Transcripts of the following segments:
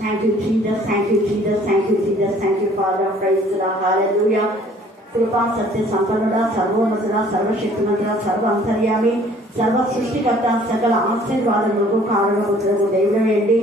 Thank you, Jesus. Thank you, Jesus. Thank you, Jesus. Thank you, Father. Praise the Lord. Hallelujah. కృపా సత్య సంపన్నుడ, సర్వోన్నతుడ, సర్వశక్తిమంతుడ, సర్వ అంతర్యామి, సర్వ సృష్టికర్త, సకల ఆశీర్వాదములకు కారణభూతులకు దేవుడేంటి.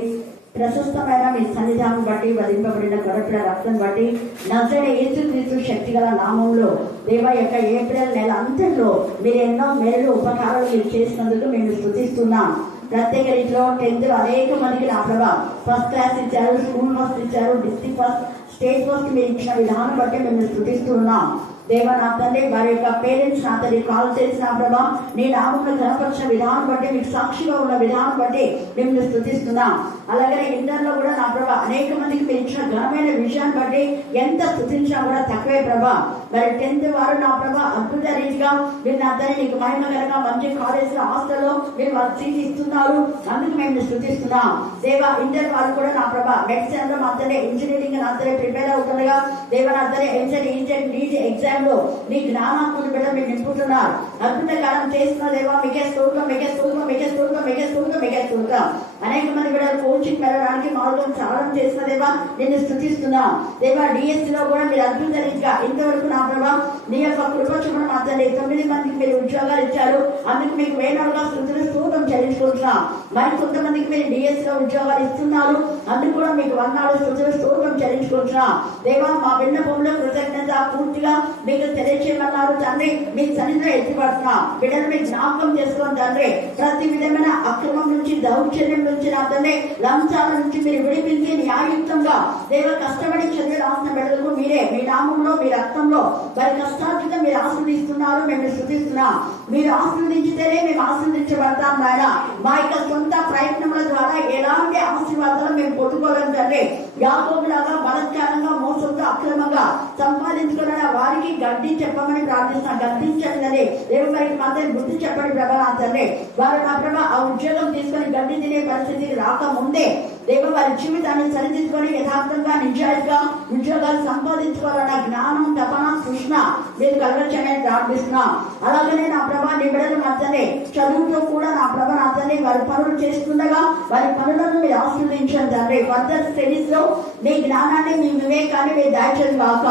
ప్రశస్తమైన మీ సన్నిధానం బట్టి, వధింపబడిన గొర్రెపిల్ల రక్తం బట్టి, నజరేయుడైన యేసుక్రీస్తు శక్తిగల నామంలో దేవ యొక్క ఏప్రిల్ నెల అంతట్లో మీరు ఎన్నో మేలు ఉపకారాలు మీరు చేసినందుకు మేము స్తుతిస్తున్నాం. ప్రత్యేక రీతిలో 10th అనేక మందికి నా ప్రభా ఫస్ట్ క్లాస్ ఇచ్చారు, స్కూల్ ఫస్ట్ ఇచ్చారు, డిస్ట్రిక్ట్ ఫస్ట్, స్టేట్ ఫస్ట్ మీరు ఇచ్చిన విధానం బట్టి మేము స్తుతిస్తున్నాం. దేవ నా తండ్రి వారి యొక్క పేరెంట్స్ నా తండ్రి కాల్ చేసిన ప్రభా నీ నామమును ఘనపరిచిన విధానం బట్టి, మీకు సాక్షిగా ఉన్న విధానం బట్టి మేము స్తుతిస్తున్నాం. అలాగే ఇంటర్లో కూడా నా ప్రభా అనేక మందికి మీరు ఇచ్చిన ఘనమైన విషయాన్ని బట్టి ఎంత స్తుతించినా కూడా తక్కువే ప్రభా. మరి 10th వారు నా ప్రభా అద్భుత రీతిగా మీరు నా తండ్రి నీకు మహిమ కనుక మంచి కాలేజీలో హాస్టల్లో మీరు వాళ్ళ సీట్ ఇస్తున్నారు, అందుకు మేము స్తుతిస్తున్నాం. దేవ ఇంటర్ వాళ్ళు కూడా నా ప్రభా మెడిసిన్ లో మా తండ్రి ఇంజనీరింగ్ నా తండ్రి ప్రిపేర్ అవుతుండగా దేవ నా తండ్రి ఎంసెట్ నీట్ ఎగ్జామ్ లో నీ జ్ఞానాత్మక బిడ్డ మీరు నింపుతున్నారు. అద్భుత కాలం చేస్తున్న దేవా మీకే స్తోత్రం, మీకే స్తోత్రం, మీకే స్తోత్రం, మీకే స్తోత్రం, మీకే స్తోత్రం. అనేక మంది బిడ్డలు కోచింగ్ వెళ్ళడానికి మార్గం చావడం చేసిన దేవా నేను స్తుతిస్తున్నాం. దేవా డిఎస్సి లో కూడా మీరు అద్భుత రీతిగా ఇంతవరకు నా ప్రభా నీ యొక్క కృప చొప్పున మాత్రమే 9 మందికి మీరు ఉద్యోగాలు ఇచ్చారు, అందుకు మీకు వేణువుగా స్తోత్రం చెల్లించుకుంటున్నాం. మరి కొంతమందికి మీరు డిఎస్సి లో ఉద్యోగాలు ఇస్తున్నారు, అందుకు కూడా మీకు వందనాలు స్తోత్రం చెల్లించుకుంటున్నాం. దేవా మా విన్నపంలో కృతజ్ఞత పూర్తిగా మీకు తెలియచేయమన్నారు తండ్రి. మీ సన్నిధిలో ఎత్తిపడుతున్నాం. బిడ్డలు మీకు జ్ఞాపకం చేసుకోండి తండ్రి. ప్రతి విధమైన అక్రమం నుంచి, దౌర్జన్యం నుంచి నా తండ్రి, లంచాల నుంచి మీరు విడిపించి న్యాయయుక్తంగా దేవ కష్టపడి చదివి రాసిన బిడ్డలకు మీరే మీ నామంలో మీ రక్తంలో వారి కష్టార్జితం మీరు ఆశీర్వదిస్తున్నారు, మేము స్తుతిస్తున్నాం. మీరు ఆశీర్వదించితేనే మేము ఆశీర్వదించబడతాం నాయన. మా యొక్క సొంత ప్రయత్నముల ద్వారా ఎలాంటి ఆశీర్వాదాలు మేము పొందుకోగలం తండ్రి. యాకోబులాగా బలత్కారంగా మోసంతో అక్రమంగా సంపాదించుకున్న వారికి గడ్డి చెప్పమని ప్రార్థిస్తున్నాం. గడ్డించండి దేవుడు వారికి మాత్రం బుద్ధి చెప్పండి ప్రభా నా తండ్రి. వారు నా ప్రభా ఆ ఉద్యోగం తీసుకొని గడ్డి తినే పరిస్థితి రాకముందే దేవ వారి జీవితాన్ని సరిదిద్దుకొని యథార్థంగా నిజాయితీగా ఉద్యోగాలు సంపాదించుకోవాలన్న జ్ఞానం, తపన, కృష్ణ మీరు కలగచ్చని ప్రార్థిస్తున్నాం. అలాగనే నా ప్రభా నీ బిడ్డలు నచ్చని చదువుతో కూడా నా ప్రభ నచ్చని వారి పనులు చేస్తుండగా వారి పనులను మీరు ఆశీర్వదించండి తండ్రి. ఫర్దర్ స్టడీస్ లో మీ జ్ఞానాన్ని, మీ వివేకాన్ని మీరు దాచండి కాక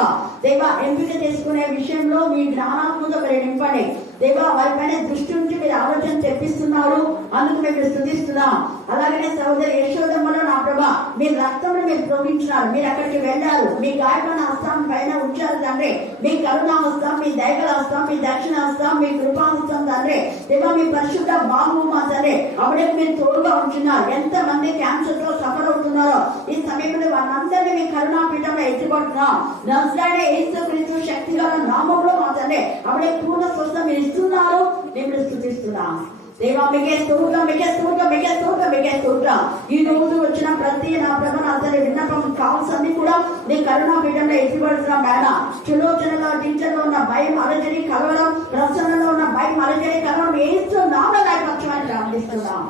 దేవ. ఎంపిక చేసుకునే విషయంలో మీ జ్ఞానాత్మక మీరు నింపండి దేవ. వారిపైన దృష్టి నుంచి మీరు ఆలోచన తెప్పిస్తున్నారు, అందుకు మేము స్తుతిస్తున్నాం. అలాగనే సహోదరి యశోదమ్మలో నా ప్రభా మీ రక్తంలో మీరు ప్రోగించినారు, మీరు అక్కడికి వెళ్ళారు, మీ గాయపడిన హస్తం పైన ఉంచారు తండ్రి. మీ కరుణా హస్తం, మీ దైవల హస్తం, మీ దక్షిణ హస్తం, మీ కృపా హస్తం తండ్రి దేవ. మీ పరిశుద్ధ బాబు మా తండ్రి అప్పుడే మీరు తోడుగా ఉంటున్నారు. ఎంత మంది క్యాన్సర్ తో సఫర్ అవుతున్నారో ఈ సమయంలో వారందరినీ మీ కరుణా పీఠంలో ఎత్తిపడుతున్నాం. నజరేయుడైన యేసుక్రీస్తు శక్తిగల నామములో మా తండ్రి అప్పుడే పూర్ణ స్వస్థ మీరు ఇస్తున్నారు, మేము స్తుతిస్తున్నాం దేవా. మీకే స్తోత్రం, మీకే స్తోత్రం, మీకే స్తోత్రం, మీకే స్తోత్రం. ఈ రోజు వచ్చిన ప్రతి నా ప్రభ నా తండ్రి విన్నపం కాల్స్ అన్ని కూడా నీ కరుణా పీఠంలో ఎత్తిపడుతున్నాం నాయన. సులోచనలో టీచర్లో ఉన్న భయం, అలజడి, కలవడం, ప్రసన్నలో ఉన్న భయం, అలజడి, కలవడం ఏస్తూ నామపక్షమని ప్రార్థిస్తున్నాం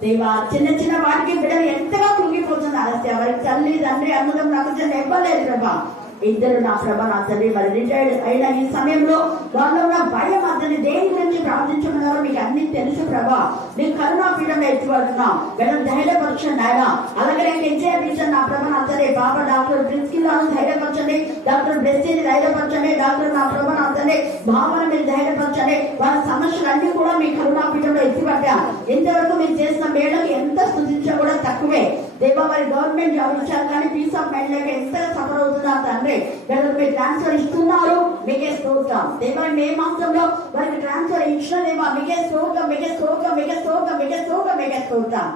దేవా. చిన్న చిన్న వాటికి బిడ్డలు ఎంతగా కృంగిపోతున్నారు. వారికి తల్లి, తండ్రి, అన్నదం నాకు ఇవ్వలేదు ప్రభా. ఇద్దరు నా ప్రభ నా తండ్రి మరి రిటైర్డ్ అయిన ఈ సమయంలో వాళ్ళలో ఉన్న భయం అతని దేని గురించి ప్రార్థించమన్నారో మీకు అన్ని తెలుసు ప్రభా. నేను కరుణా పీఠంలో ఎత్తిపడుతున్నాం. వీళ్ళని ధైర్యపరచండి ఆయన. అలాగే ఎన్టీఆర్ టీచర్ నా ప్రభ నా తండ్రి బాబా డాక్టర్ ప్రిన్స్కిల్లాను ధైర్యపరచండి, డాక్టర్ బెస్సీని ధైర్యపరచండి, డాక్టర్ నా ప్రభ నా తండ్రి భావన మీరు ధైర్యపరచండి. వాళ్ళ సమస్యలన్నీ కూడా మీ కరుణా పీఠంలో ఎత్తిపడ్డా. ఇంతవరకు మీరు చేసిన మేడకు ఎంత స్థుతించా కూడా తక్కువే దేవా. మరి గవర్నమెంట్ జాబ్ ఇచ్చారు కానీ పీస్ ఆఫ్ మైండ్ లేక ఎంతగా సఫర్ అవుతున్నారు తండ్రి. మీరు ట్రాన్స్ఫర్ ఇస్తున్నారు, మీకే స్తోత్రం దేవా. మే మాసంలో వారికి ట్రాన్స్ఫర్ ఇచ్చిన దేవా మీకే స్తోత్రం, మీకే స్తోత్రం, మీకే స్తోత్రం, మీకే స్తోత్రం, మీకే స్తోత్రం.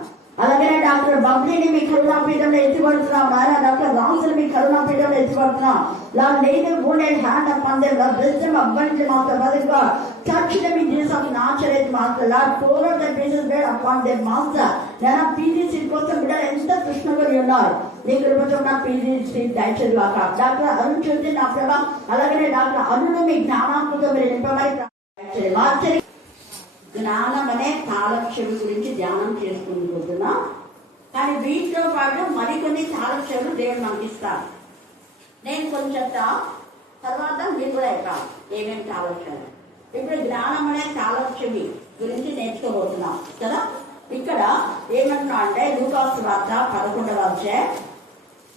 అలాగే డాక్టర్ బబ్లీని మీ కరుణాపీఠంలో ఎత్తిపడుతున్నాం నాయన. డాక్టర్ రామ్స్ని మీ కరుణాపీఠంలో ఎత్తిపడుతున్నాం. Lord, lay the wounded hand upon them. Lord, bless them abundantly, Master. Father God, touch them in Jesus of Nazareth, Master. Lord, pour out the precious blood upon them, Master. నేను PGC కోసం బిడ్డలు ఎంత కృష్ణగా ఉన్నారు. నీ కృపతో నా PGC దయచేది కాక. Doctor Arun చూసి నా ప్రభా అలాగే డాక్టర్ అరుణ్ మీ జ్ఞానాత్మతో మీరు నింపమని మార్చరి. జ్ఞానం అనే తాళక్షమి గురించి ధ్యానం చేసుకుంటున్నా. కానీ వీటితో పాటు మరికొన్ని తాళక్షలు దేవుడు మనకి ఇస్తారు. నేను కొంచెం తర్వాత మీరు కూడా ఎక్కాలి ఏమేమి తాళక్షలు. ఇప్పుడు జ్ఞానం అనే తాళక్షమి గురించి నేర్చుకోబోతున్నాం కదా. ఇక్కడ ఏమంటున్నా అంటే లూకాసు వార్త 11వ అధ్యాయం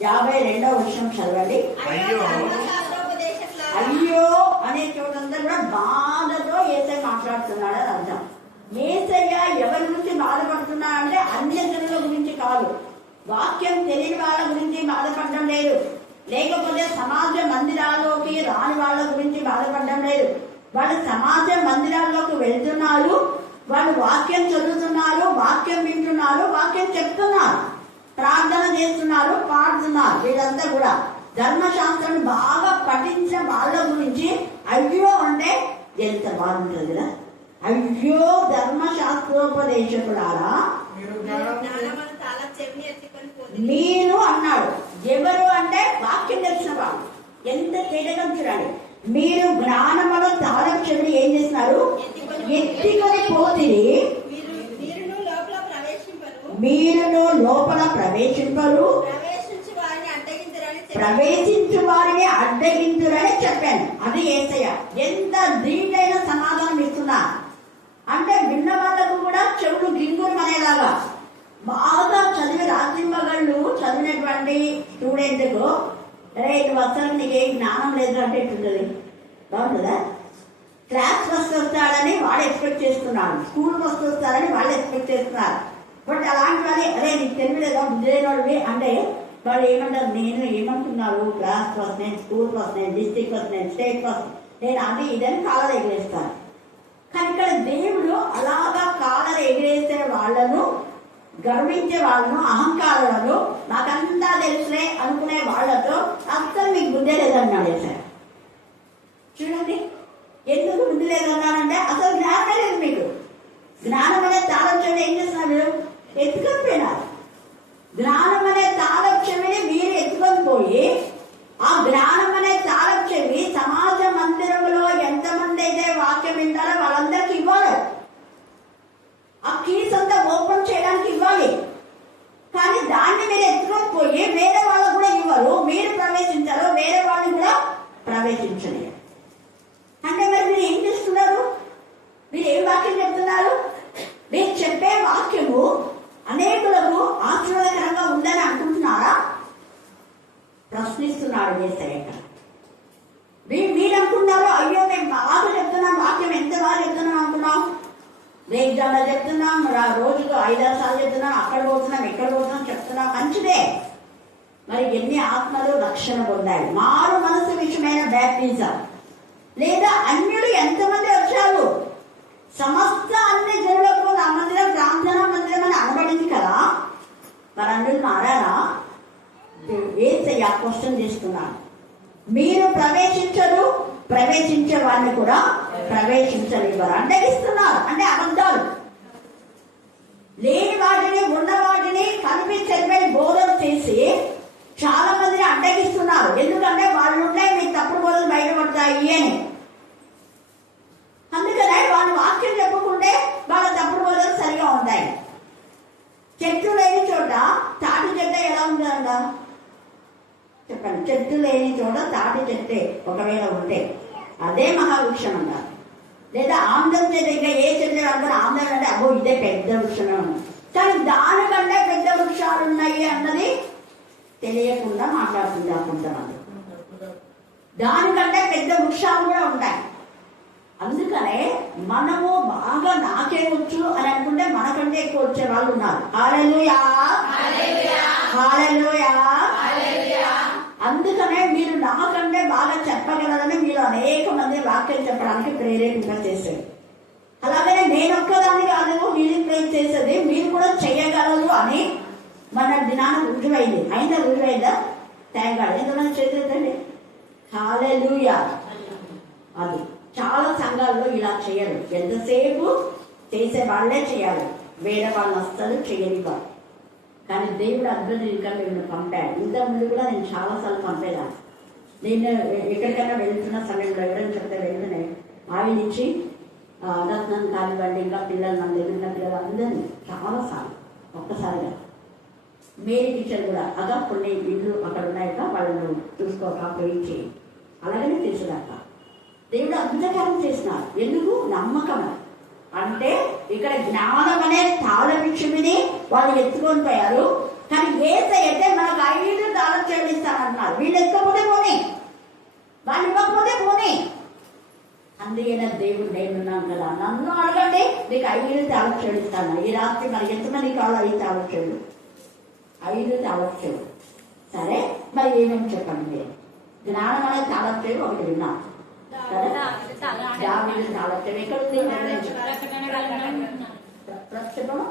52వ వచనం చదవండి. అయ్యో అనే చోటంతా కూడా బాధతో యేసయ్య మాట్లాడుతున్నాడు అని అర్థం. యేసయ్య ఎవరి గురించి బాధపడుతున్నా అంటే అన్యజనుల గురించి కాదు, వాక్యం తెలియని వాళ్ళ గురించి బాధపడడం లేదు, లేకపోతే సమాజ మందిరాల్లోకి రాని వాళ్ళ గురించి బాధపడడం లేదు. వాళ్ళు సమాజ మందిరాల్లోకి వెళ్తున్నారు, వాళ్ళు వాక్యం చదువుతున్నారు, వాక్యం వింటున్నారు, వాక్యం చెప్తున్నారు, ప్రార్థన చేస్తున్నారు, పాడుతున్నారు. వీళ్ళంతా కూడా ధర్మశాస్త్రం బాగా పఠించిన వాళ్ళ గురించి అయ్యో అంటే ఎంత బాగుంటుంది కదా. అయ్యో ధర్మశాస్త్రోపదేశకులారా మీరు అన్నాడు. ఎవరు అంటే వాక్యం తెలిసిన వాళ్ళు. ఎంత తేటగా చూడండి. మీరు జ్ఞానముల తాళపు చెవిని ఏం చేస్తున్నారు? ఎత్తికొని పోతిరి, మీరును లోపల ప్రవేశింపరు, ప్రవేశించు వారిని అడ్డగించురని చెప్పాను. అది యేసయ్య ఎంత దీటైన సమాధానం ఇస్తున్నా అంటే విన్న వాళ్ళకు కూడా చెవులు గింగురు అనేలాగా బాగా చదివి రాత్రింబగళ్ళు చదివినటువంటి స్టూడెంట్కు అరే నువ్వు అసలు నీకు ఏ జ్ఞానం లేదు అంటే ఎట్లుంటుంది? బాగుంటుందా? క్లాస్ ఫస్ట్ వస్తాడని వాడు ఎక్స్పెక్ట్ చేస్తున్నాడు, స్కూల్ ఫస్ట్ వస్తాడని వాళ్ళు ఎక్స్పెక్ట్ చేస్తున్నారు. బట్ అలాంటి వాళ్ళు అరే నీకు తెలియలేదా బుద్ధిలేనోడివి అంటే వాళ్ళు ఏమంటారు? నేను ఏమంటున్నారు? క్లాస్ ఫస్ట్, నేను స్కూల్ ఫస్ట్, నేను డిస్ట్రిక్ట్ ఫస్ట్, నేను స్టేట్ ఫస్ట్, నేను అది ఇదని కాలర్ ఎగిరేస్తాను. కానీ ఇక్కడ దేవుడు అలాగా కాలర్ ఎగిరేసే వాళ్ళను, గర్వించే వాళ్ళను, అహంకారులను, నాకంతా తెలుసులే అనుకునే వాళ్ళతో అస్సలు మీకు బుద్ధి లేదన్నాడు సార్. చూడండి ఎందుకు బుద్ధి లేదన్నాడంటే అసలు జ్ఞానమే లేదు మీకు. జ్ఞానం అనే తాళం చెవి ఏం చేస్తున్నారు? ఎత్తుకొని పోయినారు. జ్ఞానం అనే తాళం చెవిని మీరు ఎత్తుకొని పోయి ఆ జ్ఞానం అనే తాళం చెవి సమాజ మందిరంలో ఎంతమంది అయితే వాక్యం వింటారో వాళ్ళందరికీ ఇవ్వాలి. ఆ కీస్ అంతా ఓపెన్ చేయడానికి ఇవ్వాలి. కానీ దాన్ని మీరు ఎత్తుకొని పోయి వేరే వాళ్ళు కూడా ఇవ్వరు, మీరు ప్రవేశించారు, వేరే వాళ్ళు కూడా ప్రవేశించలేరు. అంటే మరి మీరు ఏం చేస్తున్నారు? మీరు ఏం వాక్యం చెప్తున్నారు? మీరు చెప్పే వాక్యము అనేకులకు ఆశీర్వాదకరంగా ఉందని అనుకుంటున్నారా? ప్రశ్నిస్తున్నాడు యేసయ్య. మీరు అనుకున్నారు అయ్యో మేము బాగా చెప్తున్నాం, వాక్యం ఎంత బాగా చెప్తున్నాం అనుకున్నాం, ఎగ్జామ్లో చెప్తున్నాం, రోజుకు 5-6 సార్లు చెప్తున్నాం, అక్కడ పోతున్నాం, ఎక్కడ పోతున్నాం చెప్తున్నాం, మంచిదే. మరి ఎన్ని ఆత్మలు రక్షణ పొందాయి? మారు మనసు విషయమైన బ్యాప్టిజం లేదా అన్యుడు ఎంతమంది వచ్చారు? సమస్త అన్ని జనులకు నా మందిరం ప్రార్థన మందిరం అని అనబడింది కదా. మరి అన్యులు మారారా? యేసయ్య క్వశ్చన్ చేస్తున్నాను. మీరు ప్రవేశించరు, ప్రవేశించే వారిని కూడా ప్రవేశించనివ్వరు. అంటే ఇస్తున్నారు అంటే అబద్ధాలు. లేని వాటిని ఉన్న వాటిని కనిపించే బోధన చేసి చాలా మందిని అడ్డగిస్తున్నారు. ఎందుకంటే వాళ్ళు ఉంటే మీకు తప్పుడు బోధలు బయటపడతాయి అని. అందుకనే వాళ్ళు వాక్యం చెప్పుకుంటే వాళ్ళ తప్పుడు బోధలు సరిగా ఉంటాయి. చెట్టు లేని చోట తాటి చెట్టు ఎలా ఉంటుందంట చెప్పండి. చెట్టు లేని చోట తాటి చెట్టే ఒకవేళ ఉంటే అదే మహావృక్షం అంటారు. లేదా ఆమ్లం చెట్టు, ఇంకా ఏ చెట్టు అంటారు ఆమ్లం అంటే అబ్బో ఇదే పెద్ద వృక్షమే ఉంది. కానీ దానికంటే పెద్ద వృక్షాలు ఉన్నాయి అన్నది తెలియకుండా మాట్లాడుతుంటారు కొంతమంది. దానికంటే పెద్ద వృక్షాలు కూడా ఉంటాయి. అందుకనే మనము బాగా నాకే వచ్చు అని అనుకుంటే మనకంటే ఎక్కువ వచ్చే వాళ్ళు ఉన్నారు. హల్లెలూయా, హల్లెలూయా. అందుకనే మీరు నాకంటే బాగా చెప్పగలరని మీరు అనేక మంది వాక్యం చెప్పడానికి ప్రేరేపింప చేసేది. అలాగనే నేను ఒక్కదాన్ని కాదు మీరు చేసేది, మీరు కూడా చెయ్యగలరు అని మన దినాన రుజువైంది. అయినా రుజువైందా? Thank God. ఎంతమంది చేసేదండి? హల్లెలూయా. అది చాలా సంఘాల్లో ఇలా చేయరు. ఎంతసేపు చేసే వాళ్ళే చేయాలి, వేరే వాళ్ళు అస్సలు చేయనివ్వాలి. కానీ దేవుడు అద్భుతంగా నేను పంపాడు. ఇంతకుముందు కూడా నేను చాలాసార్లు పంపేదాన్ని. నేను ఎక్కడికైనా వెళ్తున్న సమయంలో ఎవరైనా చెప్తే వెళ్తూనే ఆయన నుంచి రత్నం కానివ్వండి, ఇంకా పిల్లలు మన దగ్గర ఉన్న పిల్లలు అందరినీ చాలాసార్లు ఒక్కసారిగా మేరీ టీచర్ కూడా అగా కొన్ని ఇల్లు అక్కడ ఉన్నాయక వాళ్ళను చూసుకోక పెయింట్ చేయి అలాగనే తెలుసుదాక దేవుడు అద్భుతకారం చేసినారు. ఎందుకు? నమ్మకం. అంటే ఇక్కడ జ్ఞానం అనే తాళభిక్షుడిని వాళ్ళు ఎత్తుకొని పోయారు. కానీ యేసయ్య అయితే మనకు 5 తాళం ఇస్తానంటున్నారు. వీళ్ళు ఎక్కకపోతే పోనీ, వాళ్ళు ఇవ్వకపోతే పోనీ. అందుకనే దేవుడు నేనున్నాను కదా, నన్ను అడగండి, నీకు 5 తాళం ఇస్తాను. ఈ రాత్రి మరి ఎంతమంది కావాలి 5 తాళం 5 తాళం. సరే, మరి ఏమేమి చెప్పండి మీరు. జ్ఞానం అనే తాళం ఒకటి విన్నాం. దావీదు తాళం ఎక్కడ ఉంది?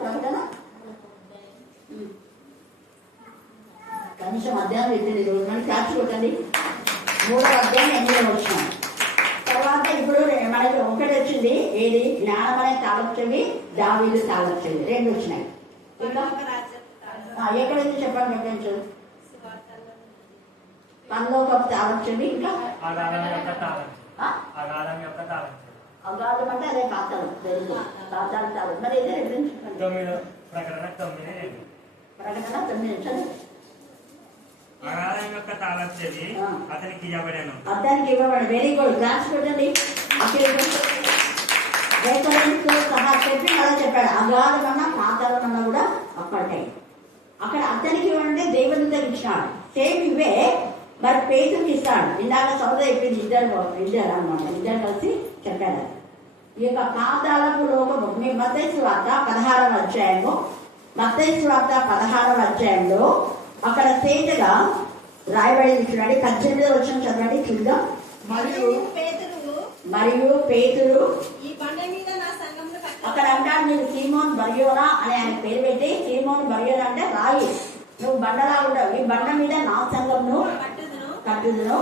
ప్రకటన కనీసం అధ్యాయం ఎత్తండి, రోజు మనకి క్యాచ్ కొట్టండి. 3వ అధ్యాయం 8వ వచనం. తర్వాత ఇప్పుడు మనకి ఒకటి వచ్చింది, ఏది? జ్ఞానం అనే తాళం దావీదు తాళం 2 వచ్చినాయి. ఎక్కడ ఉంది చెప్పండి, పెట్టండి. పరలోకపు తాళం ఇంకా అగాధం అంటే అదే పాతాళం, తెలుసు, పాతాళ తాళం. మరి ఇదే ప్రకటన 9 చదువు. అతనికి ఇవ్వబడి. వెరీ గుడ్, క్లాస్ పెట్టండి. సహా చెప్పి అలా చెప్పాడు. అగాధం అన్నా పాతాళం అన్నా కూడా అప్పటికే అక్కడ అతనికి ఇవ్వండి, దేవుని దగ్గర ఇచ్చినాడు. సేమ్ ఇవే మరి పేతుకి ఇస్తాడు. ఇందాక సౌద అయిపోయింది, ఇద్దరు అన్నమాట, ఇద్దరు కలిసి చెప్పారు. ఈ యొక్క పాతాళపు లోకము మీ మత్తయి సువార్త 16వ అధ్యాయము, మత్తయి సువార్త 16వ అధ్యాయంలో అక్కడ తేటగా రాయబడింది చూడండి. 18వ వచనం చదవండి, చూద్దాం. మరియు పేతురు అక్కడ అంటాడు, నేను సీమోన్ బర్యోనా అని ఆయన పేరు పెట్టి, సీమోన్ బర్యోనా అంటే రాయి, నువ్వు బండలా ఉండవు, ఈ బండ మీద నా సంఘంను కట్టుదును,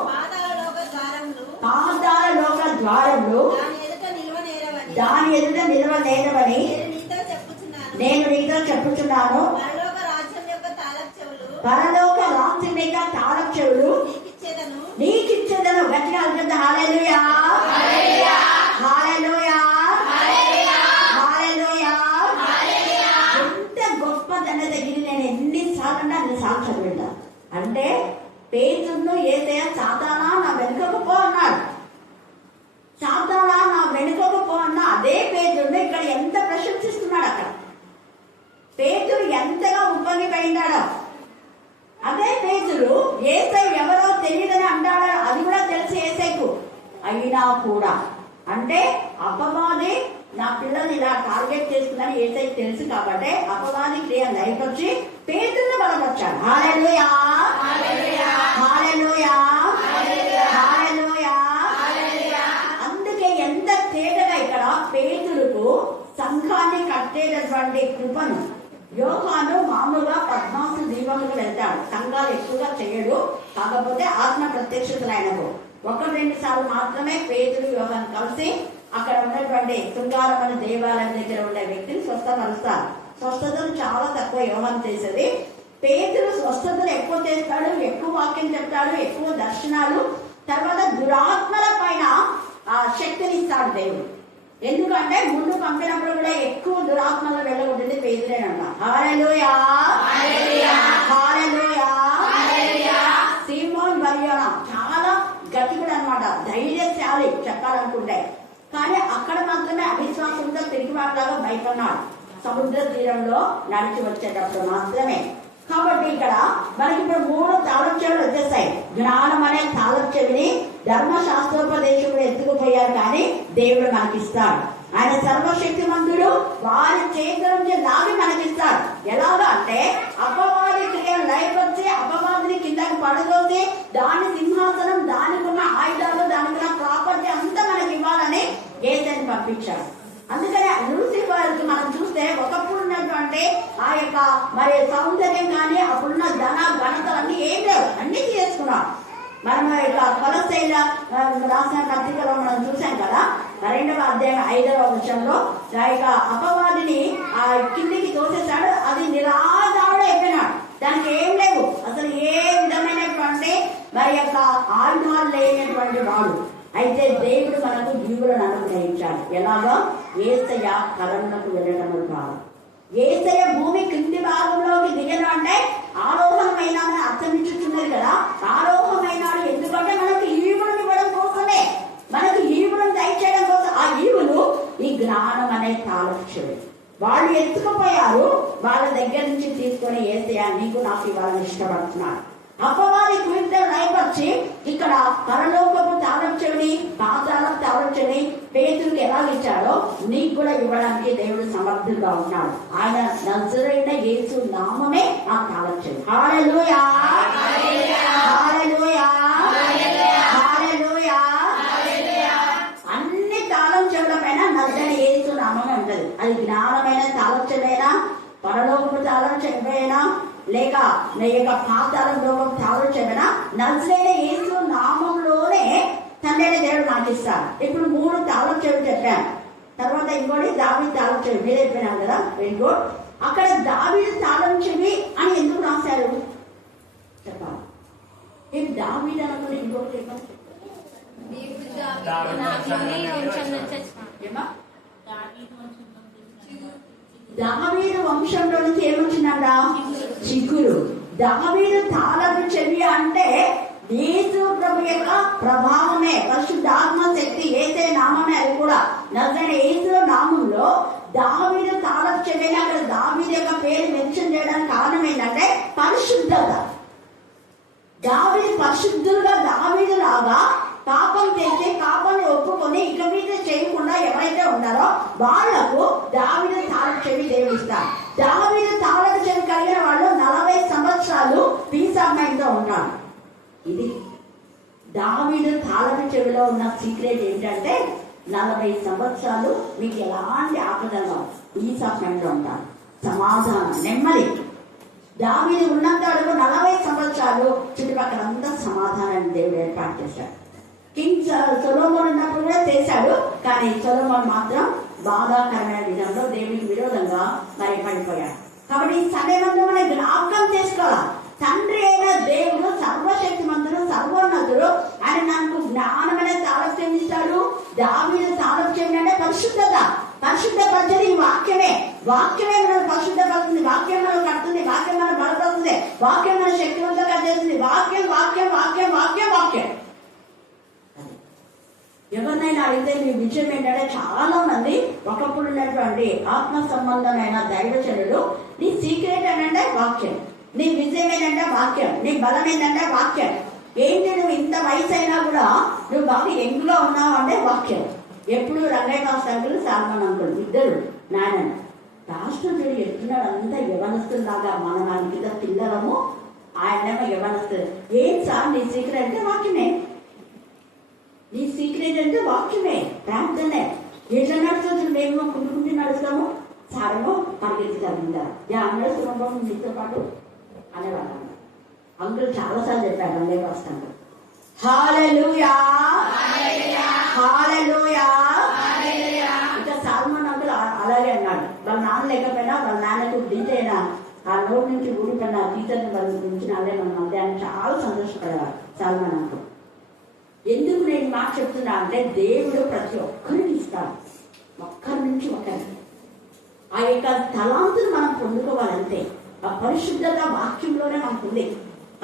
పాతాళ లోక ద్వారములు దాని ఎదుట నిలవలేనవని నేను నీతో చెప్పుచున్నాను. పరలోక రాజ్యం యొక్క తాళం చెవులు నీకిచ్చేదను. గట్టిగా ఉంటుంది. హల్లెలూయా, హల్లెలూయా, హల్లెలూయా. ఎంత గొప్పదన్న దగ్గర నేను అన్నిసార్లు చదివిందా అంటే, పేతురును యేసయ్య సాతానా నా వెనుకకు పో అన్నాడు. సాతానా నా వెనుకకు పో అన్న అదే పేతురును ఇక్కడ ఎంత ప్రశంసిస్తున్నాడు. అక్కడ పేతురు ఎంతగా ఉప్పొంగిపోయినాడో అదే పేతురు యేసయ్య ఎవరో తెలియదని అంటాడో అది కూడా తెలిసి యేసయ్యకు అయినా కూడా, అంటే అపవాది నా పిల్లల్ని ఇలా టార్గెట్ చేసుకుందని యేసయ్యకు తెలుసు కాబట్టి అపవాది క్రియ లైకొచ్చి పేతురును బలపరిచాడు. హల్లెలూయా, హల్లెలూయా, హల్లెలూయా. అందుకే ఎంత తేటగా ఇక్కడ పేతురుకు సంఘాన్ని కట్టేటటువంటి కృపను. యోహాను మామూలుగా 14 దీవములకు వెళ్తాడు, సంఘాలు ఎక్కువగా చేయడు. కాకపోతే ఆత్మ ప్రత్యక్షతలు ఆయనకు 1-2 సార్లు మాత్రమే పేతురు యోహాను కలిసి అక్కడ ఉన్నటువంటి శృంగారం అనే దేవాలయం దగ్గర ఉండే వ్యక్తిని స్వస్థపరుస్తారు. స్వస్థతలు చాలా తక్కువ యోహాను చేసేది. పేతురు స్వస్థతలు ఎక్కువ చేస్తాడు, ఎక్కువ వాక్యం చెప్తాడు, ఎక్కువ దర్శనాలు, తర్వాత దురాత్మల పైన ఆ శక్తిని ఇస్తాడు దేవుడు. ఎందుకంటే ముందు పంపినప్పుడు కూడా ఎక్కువ దురాత్మలు వెళ్ళగొట్టింది పేతురేనంట. హల్లెలూయా, హల్లెలూయా. సీమోన్ బర్యోనా చాలా గట్టికుడు అనమాట, ధైర్యశాలి చెప్పాలనుకుంటే. కానీ అక్కడ మాత్రమే అవిశ్వాసంతో తిరిగివాడలాగా భయపడ్డాడు, సముద్ర తీరంలో నడిచి వచ్చేటప్పుడు మాత్రమే. కాబట్టి ఇక్కడ మనకి ఇప్పుడు 3 తాళం చెవులు వచ్చేస్తాయి. జ్ఞానం అనే తాళం చెవిని ధర్మశాస్త్రోపదేశకుడు ఎత్తుకుపోయారు, కానీ దేవుడు మనకిస్తాడు. ఆయన సర్వశక్తిమంతుడు, వారి చేతుల నుంచి లాగి మనకిస్తాడు. ఎలాగా అంటే అపవాది క్రియలు లయపరిచి అపవాదిని కిందకి పడదోసి దాని సింహాసనం, దానికి ఉన్న ఆయుధాలు, దానికి ఉన్న ప్రాపర్టీ అంతా మనకి ఇవ్వాలని యేసయ్యని పంపించాడు. అందుకని లూసిఫర్ మనం చూస్తే ఒకప్పుడు ఉన్నటువంటి ఆ యొక్క మరి సౌందర్యం కానీ అప్పుడున్న ఘనతలన్నీ ఏం లేవు, అన్ని చేసుకున్నాం. మనం ఇక కొలస్సైల రాసిన పత్రికలో మనం చూసాం కదా, 2వ అధ్యాయం 5వ వచనంలో ఇక అపవాదిని ఆ కిందికి తోసేశాడు. అది నిరాధారుడు అయిపోయినాడు, దానికి ఏం లేవు, అసలు ఏ విధమైనటువంటి మరి యొక్క ఆయుధాలు లేనటువంటి వాడు. అయితే దేవుడు మనకు జీవులను అనుగ్రహించాడు. ఎలాగో యేసయ్య కరంలోకి వెళ్ళడం ద్వారా. యేసయ్య భూమి కింది భాగంలోకి దిగడం అంటే ఆరోహణమైన అర్థమించుతున్నది కదా. ఆరోహమైనాడు ఎందుకంటే మనకు ఈవులను ఇవ్వడం కోసమే, మనకు ఈవులను దయచేయడం కోసం. ఆ ఈవులు ఈ జ్ఞానం అనే వాళ్ళు ఎత్తుకుపోయారు. వాళ్ళ దగ్గర నుంచి తీసుకొని యేసయ్య నీకు నాకు ఇవ్వాలని ఇష్టపడుతున్నాడు. అపవాది కుయుక్తులు నయపరిచి ఇక్కడ పరలోకపు తాళం చెవిని, పాతాళం తాళం చెవిని పేతురుకి ఎలా ఇచ్చాడో నీకు కూడా ఇవ్వడానికి దేవుడు సమర్థుడుగా ఉన్నాడు. ఆయన నజరేయుడైన యేసు నామమే ఆ తాళం చెవి. హల్లెలూయా, హల్లెలూయా, హల్లెలూయా. అన్ని తాళం చెవుల పైన నజరేయుడైన యేసు నామమే ఉంటది. అది జ్ఞానమైన తాళం చెవైనా, పరలోకపు తాళం చెవైనా, లేక నీ యొక్క పాతాళంలో తాళం చెవిన నజరేయుడైన యేసు నామంలోనే తండ్రి దేవుడు నాకు ఇస్తాడు. ఇప్పుడు 3 తాళం చెవి చెప్పాను. తర్వాత ఇంకోటి దావీదు తాళం చెవి మీద చెప్పినాను కదా, వెరీ గుడ్. అక్కడ దావీదు తాళం చెవి అని ఎందుకు రాశారు చెప్పాలి. ఏం దావీదు అనుకుని ఇంకోటి దావీదు వంశంలో నుంచి ఏమొచ్చిందంట? చిగురు. దావీదు తాళపు చెవి అంటే యేసు ప్రభు యొక్క ప్రభావమే, పరిశుద్ధాత్మ శక్తి, యేసే నామమే. అది కూడా నజరేయుడైన యేసు నామంలో దావీదు తాళపు చెవి. అక్కడ దావీదు యొక్క పేరు మెన్షన్ చేయడానికి కారణం ఏంటంటే పరిశుద్ధత. దావీదు పరిశుద్ధులుగా, దావీదు లాగా పాపం చేసి పాపాన్ని ఒప్పుకొని ఇక మీద చేయకుండా ఎవరైతే ఉన్నారో వాళ్లకు దావీదు తాళపు చెవి దేవుడు ఇస్తారు. దావీదు తాళపు చెవి కలిగిన వాళ్ళు 40 సంవత్సరాలు పీస్ ఆఫ్ మైండ్ తో ఉంటారు. ఇది దావీదు తాళపు చెవిలో ఉన్న సీక్రెట్ ఏంటంటే 40 సంవత్సరాలు మీకు ఎలాంటి ఆపదలో పీస్ ఆఫ్ మైండ్ లో ఉంటారు, సమాధానం, నెమ్మది. దావీదు ఉన్నంత వరకు 40 సంవత్సరాలు చుట్టుపక్కల అంతా సమాధానాన్ని దేవుడు ఏర్పాటు చేశాడు. కింగ్ సొలొమోన్ ఉన్నప్పుడు కూడా చేశాడు, కానీ సొలొమోన్ మాత్రం బాధాకరమైన విధంలో దేవునికి విరోధంగా మరి పడిపోయాడు. కాబట్టి ఈ సమయంలో మనం జ్ఞాపకం చేసుకోవాలి, తండ్రి అయిన దేవుడు సర్వశక్తిమంతుడు, సర్వోన్నతుడు. ఆయన నాకు జ్ఞానమైన తాళం చెందిస్తాడు. దావీదు తాళం చెంది అంటే పరిశుద్ధత. పరిశుద్ధపరిచేది ఈ వాక్యమే. వాక్యమే మనల్ని పరిశుద్ధపడుతుంది, వాక్యం మనం కడుతుంది, వాక్యం మనం బలపడుతుంది, వాక్యం మన శక్తివంతంగా చేస్తుంది. వాక్యం వాక్యం వాక్యం వాక్యం వాక్యం. ఎవరినైనా అడిగితే మీ విషయం ఏంటంటే చాలా మంది ఒకప్పుడు ఉన్నటువంటి ఆత్మ సంబంధమైన దైవచనులు నీ సీక్రెట్ ఏంటంటే వాక్యం, నీ విజయం ఏంటంటే వాక్యం, నీ బలం ఏంటంటే వాక్యం. ఏంటి నువ్వు ఇంత వయసు అయినా కూడా నువ్వు బాగా యంగ్గా ఉన్నావు అంటే వాక్యం. ఎప్పుడు Rangaiah master uncle, Salman uncle ఇద్దరు నాయన రాష్ట్రుడు ఎత్తున్నాడు. అంతా యవనస్తులాగా మనం కింద పిల్లలము, ఆయనేమో యవనస్తులు. ఏం సార్ నీ సీక్రెట్ అంటే వాక్యమే. నీ సీక్రెట్ అంటే వాక్యమే, ప్రార్థనే. ఎట్లా నడుస్తుంది? మేము కుంటుకుంటూ నడుస్తాము, సారేమో పరిగెత్తి జరిగిందా నడుస్తున్నాం మీతో పాటు అనేవాళ్ళం. అంకుల్ చాలాసార్లు చెప్పారు రంగయ్య మాస్టర్ అంకుల్. హల్లెలూయా, హల్లెలూయా. ఇంకా సాల్మన్ అంకుల్ అలాగే అన్నాడు. వాళ్ళ నాన్న లేకపోయినా వాళ్ళ నాన్నకు దించైనా ఆ నోటి నుంచి ఊడిపోయిన టీచర్ని వాళ్ళ గురించి నాలే మన మధ్యాహ్నం చాలా సంతోషపడేవారు సాల్మన్ అంకుల్. ఎందుకు నేను మాట చెప్తున్నా అంటే దేవుడు ప్రతి ఒక్కరిని ఇస్తాడు, ఒక్కరి నుంచి ఒకరికి. ఆ యొక్క తలాంతును మనం పొందుకోవాలంటే ఆ పరిశుద్ధత వాక్యంలోనే మనకు ఉంది.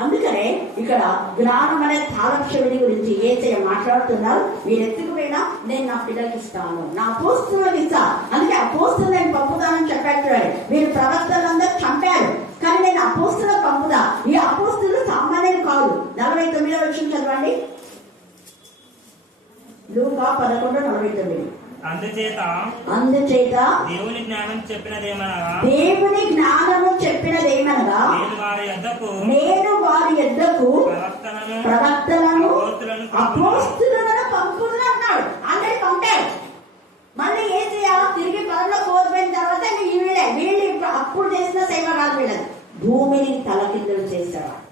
అందుకనే ఇక్కడ జ్ఞానం అనే తాళపు చెవిని గురించి యేసయ్య మాట్లాడుతున్నారు. మీరు ఎత్తుకుపోయినా నేను నా పిల్లలకి ఇస్తాను, నా అపోస్తులకు ఇస్తా. అందుకే అపోస్తులు నేను పంపుతానని చెప్పాడు. మీరు ప్రవక్తలందరూ చంపారు, కానీ నేను అపోస్తులకు పంపుదా. ఈ అపోస్తులు సామాన్యులు కాదు. 49వ వచనం చదవండి, లూకా 11:49. అందుచేత దేవుని జ్ఞానము చెప్పినదేమనగా నేను వారి యొద్దకు ప్రవక్తలను అపోస్తులను పంపును అన్నాడు. అందరికి పంపాడు. మళ్ళీ ఏం చేయాలి? తిరిగి పరంలో కోల్పోయిన తర్వాత వీళ్ళు అప్పుడు చేసిన సేవ కాదు, వీళ్ళది భూమిని తలకిందులు చేసేవాడు.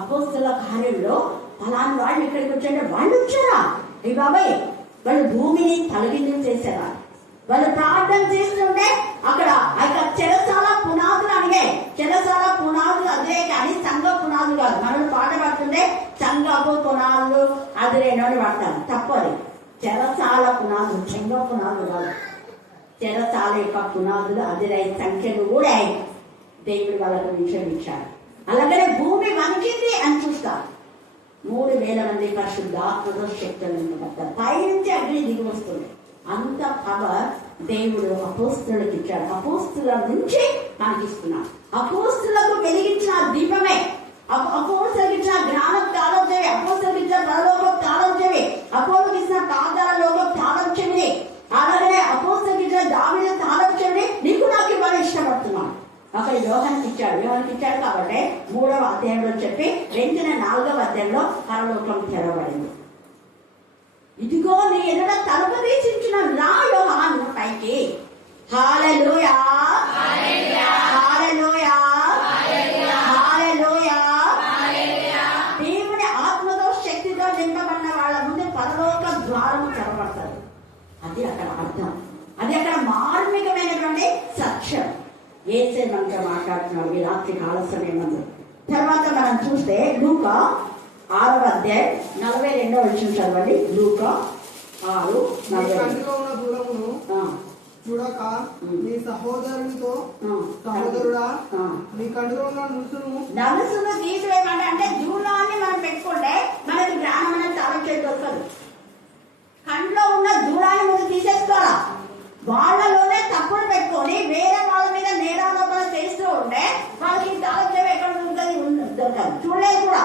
అపోస్తుల కార్యంలో ఫలాని వాళ్ళు ఇక్కడికి వచ్చారంటే వాళ్ళు వచ్చారా? ఈ బాబాయ్ వాళ్ళు భూమిని తలకిందులు చేసేవారు. వాళ్ళు ప్రార్థన చేస్తుంటే అక్కడ చెరసాల పునాదులు అడిగాయి. చెరసాల పునాదులు అదే కానీ సంఘ పునాదులు కాదు. మనం పాట పడుతుంటే సంఘపు పునాదులు అదిరేనో అని పడతారు, తప్పది. చెరసాల పునాదులు, సంఘ పునాదులు కాదు. చెరసాల యొక్క పునాదులు అదిరై సంఖ్యలు కూడా దేవుడు వాళ్ళకు విషయం ఇచ్చాడు. అలాగనే భూమి వంచింది అని చూస్తారు. 3,000 మంది పరిశుద్ధాత్మతో శక్తులు పైనుంచి అగ్ని దిగి వస్తుంది. అంత పవర్ దేవుడు అపోస్తులకు ఇచ్చాడు. అపోస్తుల నుంచి మనకి ఇస్తున్నాడు. అపోస్తులకు వెలిగించిన దీపమే, అపోస్తులకు ఇచ్చిన జ్ఞానం తాళం చెవి, అపోస్తులకు ఇచ్చిన పరలోకం తాళం చెవి, అపోస్తులకు ఇచ్చిన పాతాళ లోకం తాళం చెవిని, అలాగే అపోస్తులకు ఇచ్చిన దావీదు తాళం చెవిని నీకు నాకు ఇవ్వాలని ఇష్టపడుతున్నాను. అక్కడ యోహానికి ఇచ్చాడు కాబట్టి 3వ అధ్యాయంలో చెప్పి వెంటనే 4వ అధ్యాయంలో పరలోకం తెరవబడింది. ఇదిగో నీ ఎదుట తలుపు తీసించిన నా యోహాను పైకి. హల్లెలూయా, హల్లెలూయా, హల్లెలూయా. దేవుని ఆత్మతో శక్తితో నింపబడిన వాళ్ళ ముందు పరలోక ద్వారము తెరవబడతారు. అది అక్కడ అర్థం, అది అక్కడ మార్మికమైనటువంటి సత్యం. ఏసే మనతో మాట్లాడుతున్నాడు ఈ రాత్రి కాల సమయంలో. తర్వాత మనం చూస్తే లూకా 6వ అధ్యాయం 42వ వచనం చదవండి. లూకా 6:42. చూడక నీ సహోదరునితో సహోదరుడా నీ కంటిలో ఉన్న నలుసును తీసివేయమంటే, అంటే దూలాన్ని మనం పెట్టుకుంటే మనకి జ్ఞానం అనేది చాలా దొరకదు. కంట్లో ఉన్న దూలాన్ని మనం తీసేసుకోవాలా. వాళ్ళలోనే తప్పులు పెట్టుకొని వేరే వాళ్ళ మీద నేరాలోపల చేస్తూ ఉంటే వాళ్ళకి తాళం ఎక్కడ దొరకదు, చూడలేదు కూడా.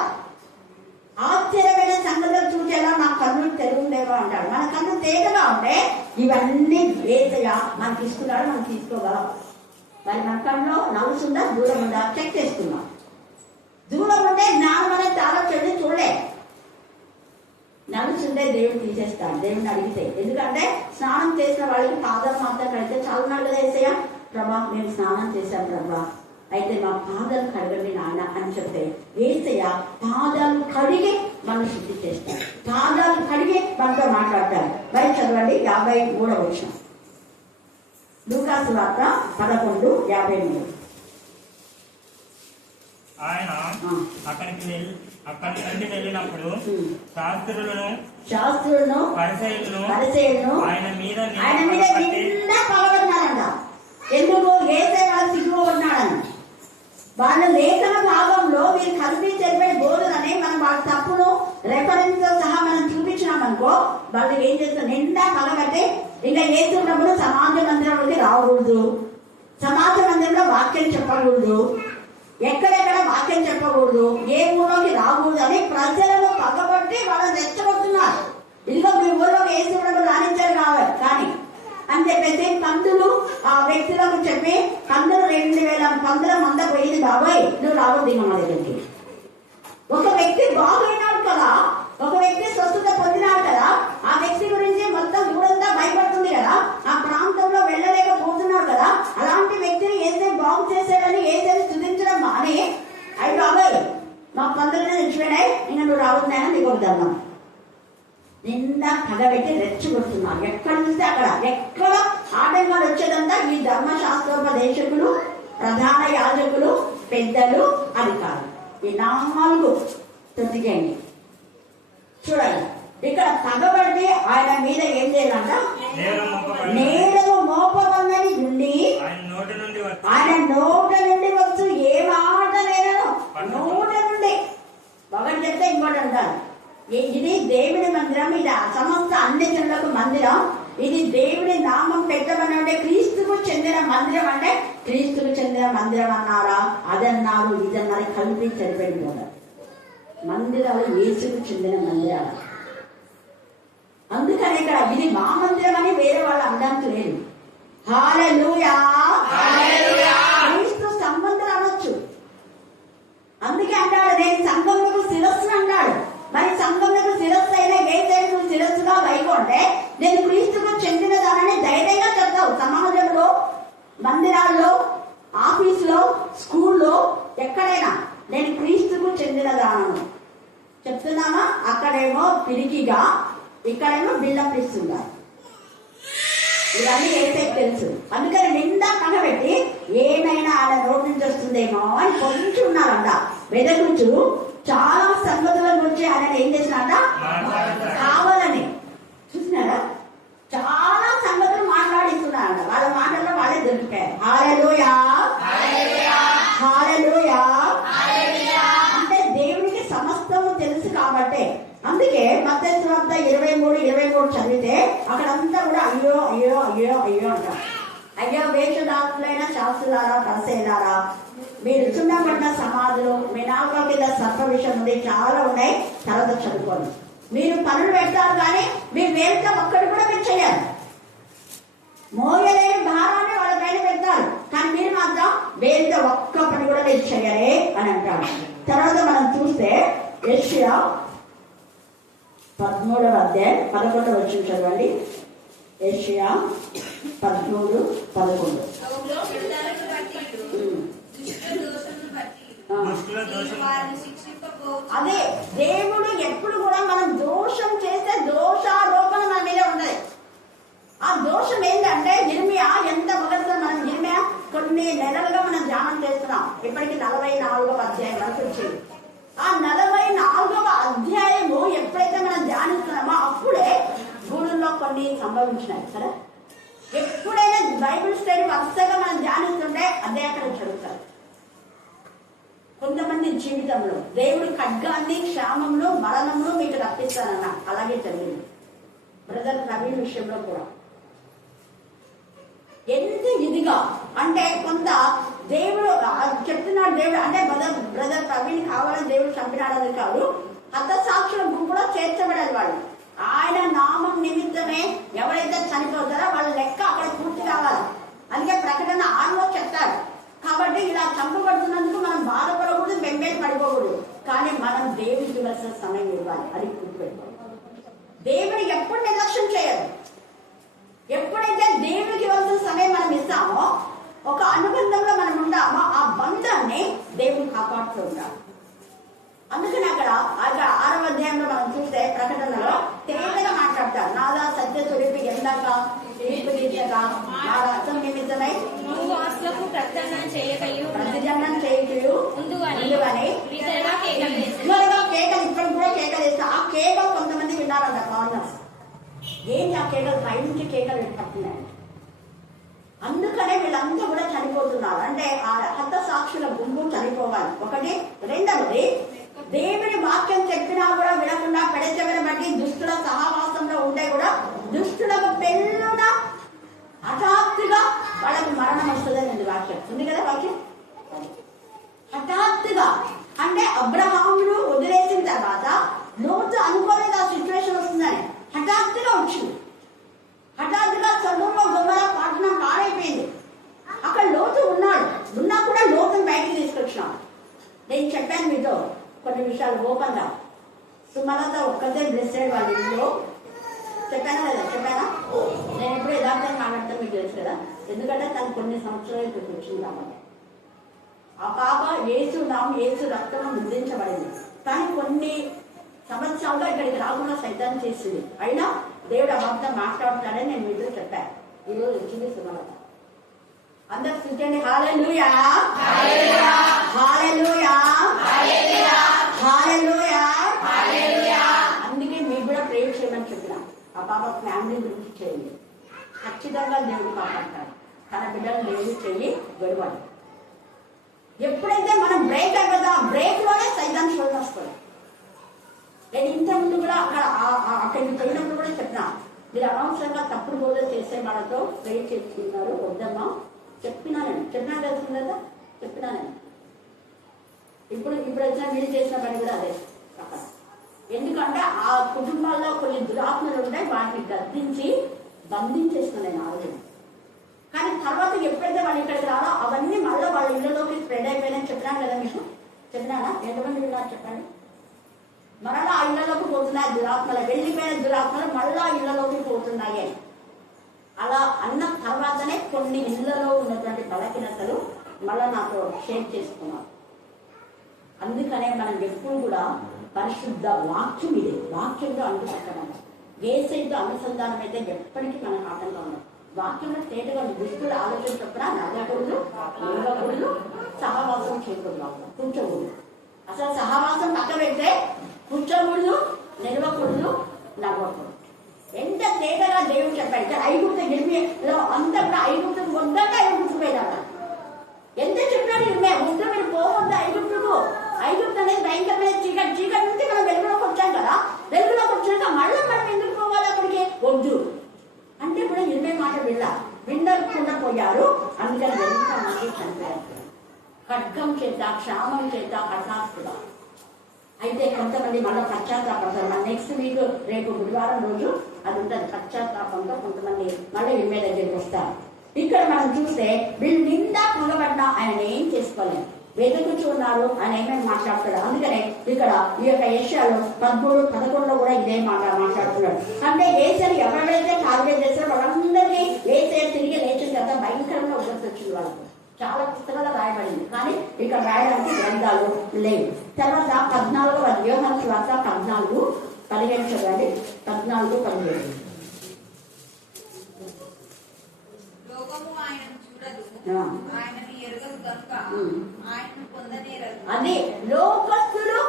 ఆశ్చర్యమైన సంగతులు చూసేలా నా కన్నులు తెరుగుండేవో అంటాడు. మన కన్ను తేటగా ఉంటే ఇవన్నీ వేసగా మనకి ఇస్తున్నాడు, మనం తీసుకోగలం. మరి మన కన్నులో నలుసుందా దూరం ఉందా చెక్ చేసుకున్నాం. దూరం ఉంటే జ్ఞానం అనేది తాళం చెల్లి చూడలే. నలుసుండే దేవుడు తీసేస్తాడు దేవుడిని అడిగితే. ఎందుకంటే స్నానం చేసిన వాళ్ళకి పాదాలు మాత్రం కడితే చాలున్నాడు కదా ఏసయ్య. ప్రభా మేము స్నానం చేశాం ప్రభా, అయితే మా పాదాలు కడగండి నాన్న అని చెప్తే ఏసయ్య పాదాలు కడిగి మనం శుద్ధి చేస్తాడు, పాదాలు కడిగి మనతో మాట్లాడతారు. మరి చదవండి 53వ వచనం. లూకా సువార్త 11:53. ఆయన అక్కడి నుండి వెళ్ళినప్పుడు శాస్త్రులను పరిసయ్యులను ఆయన మీద నిండా పగబడినారంట. ఎందుకు? ఏసే వాళ్ళు సిగ్గుపడినాడని. వాళ్ళ లేఖన భాగంలో మీరు కలిపి చెప్పే బోధనని మనం వాళ్ళ తప్పును రెఫరెన్స్ తో సహా మనం చూపించినామనుకో, వాళ్ళు ఏం చేస్తారు? నిండా పగబట్టి ఇంకా ఏసుకున్నప్పుడు సమాజ మందిరంలోకి రాకూడదు, సమాజ మందిరంలో వాక్యం చెప్పకూడదు, ఎక్కడెక్కడ వాక్యం చెప్పకూడదు, ఏ ఊళ్ళోకి రాకూడదు అని ప్రజలను పగబట్టి వాళ్ళని రెచ్చగొడుతున్నారు. ఇదిగో మీ ఊళ్ళోకి ఏసుకున్నప్పుడు రాణించారు కావాలి కానీ అని చెప్పేసి పందులు ఆ వ్యక్తులకు చెప్పి పందులు 2000 పందుల మంద పోయింది బాబాయ్, నువ్వు రావద్దు మా దగ్గరికి. ఒక వ్యక్తి బాగైనాడు కదా, ఒక వ్యక్తి స్వస్థత పొందినాడు కదా, ఆ వ్యక్తి గురించి మొత్తం ఊరంతా భయపడుతుంది కదా, ఆ ప్రాంతంలో వెళ్ళలేకపోతున్నాడు కదా, అలాంటి వ్యక్తిని ఏసే బాగు చేసాడని ఏసే స్తుతించడం మాని అయ్యి బాబాయ్ మా పందులనే నిలిచిపోయినాయి, ఇంకా నువ్వు రావద్దాయని నీకు ఒక దండం. నిండా పగబెట్టి రెచ్చగొడుతున్నారు. ఎక్కడ చూస్తే అక్కడ, ఎక్కడ ఆటంకాలు వచ్చేదంతా ఈ ధర్మశాస్త్రోపదేశకులు, ప్రధాన యాజకులు, పెద్దలు, అధికారులు. ఈ 4 తొత్తికేయండి. చూడండి ఇక్కడ పగబడి ఆయన మీద ఏం చేయాలంట? నేరము మోపవన్నది ఉండి ఆయన నోట నుండి వచ్చు ఏ మాట నేరను నోట నుండి ఒకటి చెప్తే ఇంకోటి అంటారు. ఇది దేవుని మందిరం, ఇది సమస్త అన్ని జనులకు మందిరం, ఇది దేవుని నామం పెట్టమనంటే క్రీస్తుకు చెందిన మందిరం అంటే క్రీస్తుకు చెందిన మందిరం అన్నారా, అదన్నారు ఇదన్నారు కలిపి సరిపోయింది. మందిరాలు యేసుకు చెందిన మందిరాలు. అందుకని ఇక్కడ ఇది మా మందిరం అని వేరే వాళ్ళు అనడానికి లేదు. హల్లెలూయా, క్రీస్తు సంబంధం అనొచ్చు. అందుకే అంటాడు నేను సంఘములకు శిరస్సు అంటాడు. మరి సంఘములకు శిరస్సు అయినా ఏసయ్యకు శిరస్సుగా వైకుంటే నేను క్రీస్తుకు చెందినదానని ధైర్యంగా చెప్తావు. సమాజంలో, మందిరాల్లో, ఆఫీసులో, స్కూల్లో, ఎక్కడైనా నేను క్రీస్తుకు చెందినదానను చెప్తున్నామా? అక్కడేమో పిరికిగా, ఇక్కడేమో బిల్డప్ ఇస్తున్నారు. ఇవన్నీ ఏసైకి తెలుసు. అందుకని నిండా కనబెట్టి ఏమైనా ఆయన నోటి నుంచి వస్తుందేమో అని కొంచెం ఉన్నారంట వెదకుచు. చాలా సంగతుల గురించి ఆయన ఏం చేసినాడ? కావాలని చూసినారా? చాలా సంగతులు మాట్లాడిస్తున్నారంట. వాళ్ళ మాటల్లో వాళ్ళే దొరికారు. హల్లెలూయా, హల్లెలూయా. అంటే దేవునికి సమస్తము తెలుసు కాబట్టి అందుకే అందుకే మత్తయి సువార్త 23 చదివితే అక్కడంతా కూడా అయ్యో అయ్యో అయ్యో అయ్యో అంటారు. అయ్యో వేషధారులైన శాస్త్రులారా, పరిసయ్యులారా, మీరు చున్నబడిన సమాధులు, మీ నాలుక కింద సర్ప విషయం ఉంది, చాలా ఉన్నాయి, తర్వాత చదువుకోండి. మీరు పనులు పెడతారు కానీ మీ వేరుతో ఒక్కటి కూడా మీరు చేయాలి. మోయలేని భారాన్ని వాళ్ళ పైన పెడతారు కానీ మీరు మాత్రం వేరుతో ఒక్క పని కూడా మీరు చేయలే అని అంటారు. తర్వాత మనం చూస్తే యెషయా 13వ అధ్యాయం 11వ వచనం చదవండి. యెషయా 13:11. అదే దేవుడు ఎప్పుడు కూడా మనం దోషం చేస్తే దోషారోపణ మన మీద ఉండదు. ఆ దోషం ఏంటంటే ఇర్మియా ఎంత మొదటిగా మనం ఇర్మియా కొన్ని నెలలుగా మనం ధ్యానం చేస్తున్నాం. ఇప్పటికి 44వ అధ్యాయం వరకు వచ్చింది. ఆ 44వ అధ్యాయము ఎప్పుడైతే మనం ధ్యానిస్తున్నామో అప్పుడే గూడుల్లో కొన్ని సంభవించినాయి. సరే, ఎప్పుడైనా బైబిల్ స్టడీ వరుసగా మనం ధ్యానిస్తుంటే అదే అక్కడ జరుగుతారు. కొంతమంది జీవితంలో దేవుడు ఖడ్గాన్ని, క్షామంలో, మరణంలో మీకు రప్పిస్తానన్న అలాగే జరిగింది. బ్రదర్ నవీన్ విషయంలో కూడా ఎంత ఇదిగా అంటే కొంత దేవుడు చెప్తున్నాడు. దేవుడు అంటే బ్రదర్ ప్రవీణ్ కావాలని దేవుడు చంపినాడని కాదు, హతసాక్షుల గుంపులో చేర్చబడాలి వాళ్ళు. ఆయన నామం నిమిత్తమే ఎవరైతే చనిపోతారో వాళ్ళ లెక్క అక్కడ పూర్తి కావాలి. అందుకే ప్రకటన 6లో చెప్తారు. కాబట్టి ఇలా చంపబడుతున్నందుకు మనం బాధపడకూడదు, బెంబేలు పడిపోకూడదు. కానీ మనం దేవుడికి ఇవ్వాల్సిన సమయం ఇవ్వాలి. అది గుర్తుపెట్టుకోవాలి. దేవుడు ఎప్పుడు నిర్లక్ష్యం చేయదు. ఎప్పుడైతే దేవుడికి ఇవ్వాల్సిన సమయం మనం ఇస్తామో, ఒక అనుబంధంలో మనం ఉంటామో, ఆ బంధాన్ని దేవుడు కాపాడుతూ ఉంటాడు. అందుకని అక్కడ 6వ అధ్యాయంలో మనం చూస్తే ప్రకటనలో తేలిగా మాట్లాడతారు. నాదా సత్య స్వరూపి ఎందాక తీర్పు తీర్చగా నా రక్తం నిమిత్తమై ప్రతిజన్నం చేయకయు ముందుగానే త్వరగా కేకలు, ఇక్కడ కూడా కేకలు వేస్తా. ఆ కేకలు కొంతమంది విన్నారంట ఫారినర్స్. ఏంటి ఆ కేకలు? పై నుంచి కేకలు పడుతున్నాయి. అందుకనే వీళ్ళంతా కూడా చనిపోతున్నారు. అంటే ఆ హత సాక్షుల గుంపు చనిపోవాలి. ఒకటి. రెండవది, దేవుని వాక్యం చెప్పినా కూడా వినకుండా పెడచెవిన బట్టి దుష్టుల సహవాసంలో ఉంటే కూడా దుష్టులకు పెళ్ళున హఠాత్తుగా వాళ్ళకు మరణం వస్తుందని ఉంది వాక్యం. ఉంది కదా వాక్యం? హఠాత్తుగా అంటే అబ్రహామును వదిలేసిన తర్వాత లోతు అనుకోలేదు ఆ సిచ్యువేషన్ వస్తుందని. హఠాత్తుగా వచ్చింది. హఠాత్తుగా సొదొమ గొమొర్రా పట్టణం పాడైపోయింది. అక్కడ లోతు ఉన్నాడు. ఉన్నా కూడా లోతును బయటికి తీసుకొచ్చినాం. నేను చెప్పాను మీతో కొన్ని విషయాలు ఓపెన్ గా. సుమలత ఒక్కతే బ్లెస్సెడ్ వాళ్ళ ఇంట్లో చెప్పానా లేదా? చెప్పానా? నేను ఎప్పుడు యథార్థంగా మాట్లాడతాను మీకు తెలుసు కదా. ఎందుకంటే తను కొన్ని సంవత్సరాలు ఇక్కడికి వచ్చింది కాబట్టి. ఆ పాప యేసు రక్తం ముద్రించబడింది. కానీ కొన్ని సంవత్సరాలుగా ఇక్కడికి రాకుండా సైతాన్ని చేసింది. అయినా దేవుడు అబద్ధం మాట్లాడుతాడని నేను మీతో చెప్పాను. ఈరోజు వచ్చింది సుమలత. అందరు చూడండి. హల్లెలూయా, హల్లెలూయా, హల్లెలూయా, హల్లెలూయా, హల్లెలూయా. అందుకే మీకు కూడా ప్రేయర్ చేయమని చెప్పినా. ఆ పాప ఫ్యామిలీ గురించి చేయండి. ఖచ్చితంగా దేవుడు కాపాడతాడు. తన బిడ్డలు దేవుడు చెయ్యి గొడవలు. ఎప్పుడైతే మనం బ్రేక్ అయిపోతా బ్రేక్ లోనే సైతాన్ని చూడడం వస్తుంది. నేను ఇంతకుముందు కూడా అక్కడికి పోయినప్పుడు కూడా చెప్పినా, మీరు అనవసరంగా తప్పుడు బోధ చేసే వాళ్ళతో ప్రేయర్ చేసుకున్నారు వద్దమ్మా చెప్పినా తెలుసు కదా. చెప్పినా నేను ఇప్పుడు వచ్చిన మీరు చేసిన పని కూడా అదే అక్కడ. ఎందుకంటే ఆ కుటుంబాల్లో కొన్ని దురాత్మలు ఉంటాయి. వాటిని గద్దించి బంధించేస్తున్నాను ఆరోగ్యం. కానీ తర్వాత ఎప్పుడైతే వాళ్ళు ఇక్కడికి రాలో అవన్నీ మళ్ళీ వాళ్ళ ఇళ్లలోకి స్ప్రెడ్ అయిపోయినాయని చెప్పినాను కదా. మీకు చెప్పినానా? ఎంతమంది విన్నారు చెప్పండి. మరలా ఆ ఇళ్లలోకి పోతున్నాయి దురాత్మలు. వెళ్ళిపోయిన దురాత్మలు మళ్ళా ఇళ్లలోకి పోతున్నాయి. అలా అన్న తర్వాతనే కొన్ని ఇళ్లలో ఉన్నటువంటి బలహీనతలు మళ్ళా నాతో షేర్ చేసుకున్నాం. అందుకనే మనం ఎప్పుడు కూడా పరిశుద్ధ వాక్యం ఇది. వాక్యంలో అంటుపట్టడం వేసైతో అనుసంధానం అయితే ఎప్పటికీ మనకు ఆటంగా ఉన్నాం. వాక్యంలో తేటగా దుష్టుల ఆలోచన చొప్పున నగకూడదు, నిలవకూడదు, సహవాసం చేయకూడదు, కూర్చోకూడదు. అసలు సహవాసం పక్క పెడితే కూర్చోకూడదు, నిలవకూడదు, నవ్వకూడదు. ఎంత తేటగా దేవుడు చెప్పాడు. ఐగుప్తు గిరిమిలో అంతా కూడా ఐగుప్తుకు వద్దంటే ఐగుప్తుకు పోయినాడు. ఎంత చెప్పినాడు ఇరిమియా, వద్దు మీరు పోవద్దు ఐగుప్తుకు. ఐగుప్తు అనేది భయంకరమైన చీకటి. చీకటి నుంచి మనం వెలుగులోకి వచ్చాం కదా. వెలుగులోకి కొంతమంది మళ్ళీ పశ్చాత్తాపడతారు. మన నెక్స్ట్ వీక్ రేపు బుధవారం రోజు అది ఉంటుంది. పశ్చాత్తాపంతో కొంతమంది మళ్ళీ ఇమ్మే దగ్గరికి వస్తారు. ఇక్కడ మనం చూస్తే వీళ్ళు నిండా పగబడ్డా ఆయన ఏం చేసుకోలేదు, వెతుకుచున్నారు అని ఏమేమి మాట్లాడుతాడు. అందుకనే ఇక్కడ ఈ యొక్క ఏషియాలో 13-11 కూడా ఇదే మాట మాట్లాడుతున్నాడు. అంటే ఏసని ఎవరైతే టార్గెట్ చేస్తారో వాళ్ళందరినీ ఏసే తిరిగి లేచిన తర్వాత భయంకరంగా ఉగ్రత వచ్చింది వాళ్ళకు. చాలా పుస్తకాలు రాయబడింది, కానీ ఇక్కడ రాయడానికి గ్రంథాలు లేవు. తర్వాత 14వ యోహాను సువార్త 14:15 చదవండి. 14:15. అది లోకస్తులు